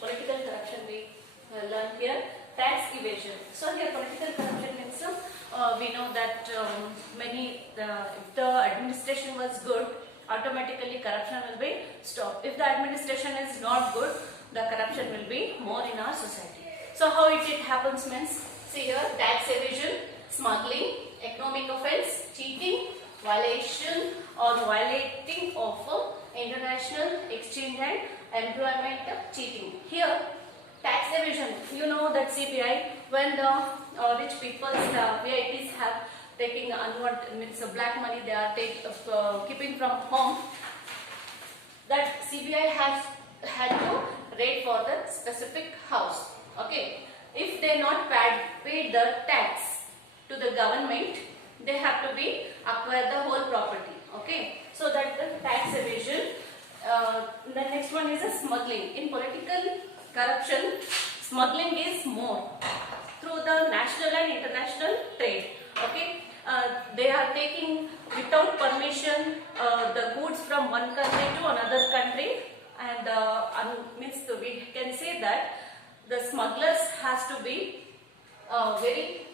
political corruption we learn here. Tax evasion. So here political corruption means we know that if the administration was good, automatically corruption will be stopped. If the administration is not good, the corruption will be more in our society. So how it happens means, see here, tax evasion, smuggling, economic offence, cheating, violation or violating of international exchange and employment cheating. Here tax evasion, you know that CBI, when the rich people, VIPs have taking unwanted, means black money they are keeping from home, that CBI has had to raid for the specific house. Okay, if they not paid the tax to the government, they have to be acquire the whole property. Okay, so that the tax evasion. The next one is a smuggling. In political corruption, smuggling is more through the national and international trade. Okay, they are taking without permission the goods from one country to another country, and means we can say that the smugglers has to be very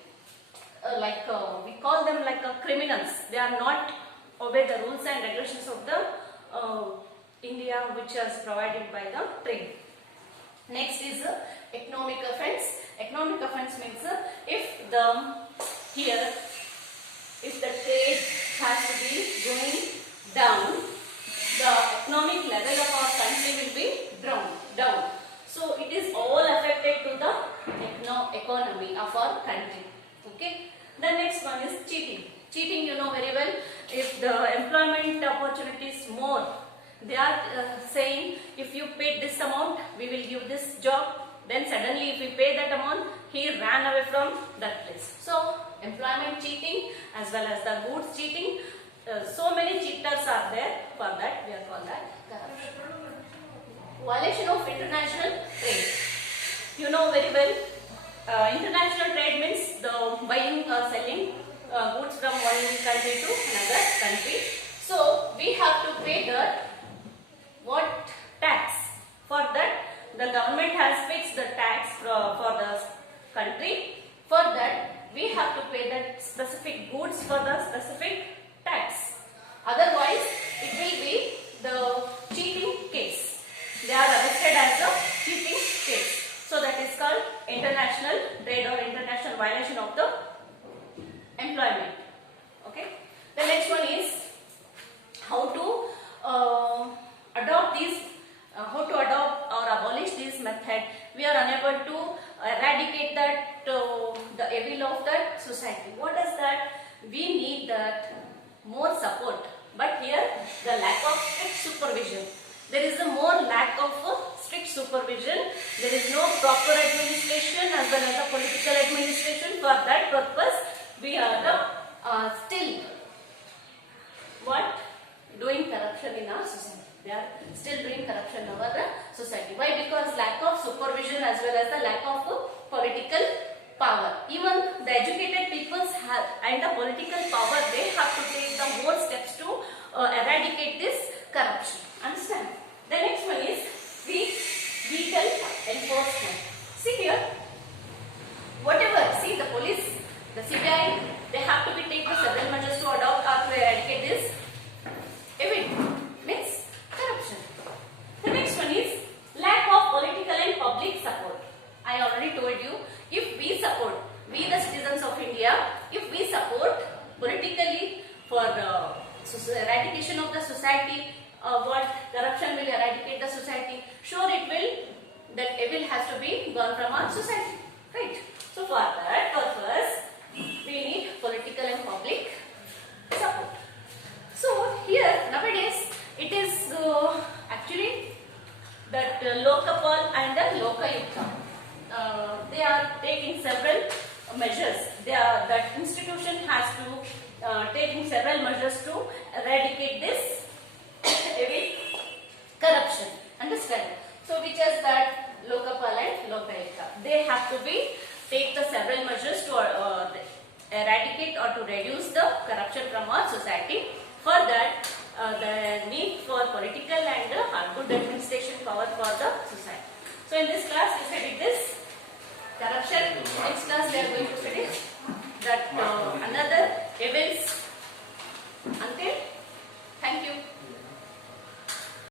we call them like criminals. They are not obey the rules and regulations of the India, which is provided by the trade. Next is economic offence. Economic offence means if the trade has to be going down, the economic level of our country will be down. So it is all affected to the economy of our country. Okay. The next one is cheating. Cheating, you know very well. If the employment opportunity is more, they are saying if you paid this amount, we will give this job. Then suddenly if we pay that amount, he ran away from that place. So employment cheating as well as the goods cheating. So many cheaters are there. For that we are called that corruption. Violation of international trade. You know very well. International trade means the buying or selling goods from one country to another country. So we have to pay the tax. For that, the government has fixed the tax for the country. For that, we have to pay the specific goods for the specific tax. Otherwise, it will be the cheating case. They are arrested as a cheating case. So that is called international trade or international violation of the employment. Okay. The next one is how to adopt or abolish this method. We are unable to eradicate that the evil of that society. What is that? We need that more support. But here the lack of strict supervision. There is a more lack of strict supervision. There is no proper administration as well as a political administration. For that purpose, we are still doing corruption in our society. They are still doing corruption in our society. Why? Because lack of supervision as well as the lack of political power. Even the educated peoples have and the political power, they have to take the more steps to eradicate this corruption. Understand? The next one is legal enforcement. See here, see the police, the CBI, they have to be take the several measures to adopt or to eradicate this evil, means corruption. The next one is lack of political and public support. I already told you, if we the citizens of India, if we support politically for eradication of the society, what corruption will eradicate the society, sure it will, that evil has to be gone from our society, right? So for that purpose, we need political and public support. So here nowadays it is actually that Lokapal and the Lokayukta, they are taking several measures. That institution has to taking several measures to eradicate this evil corruption. Understand? So which is that Lokapal and Lokayukta, they have to be take the several measures to eradicate or to reduce the corruption from our society. For that, the need for political and good administration power for the society. So in this class we studied this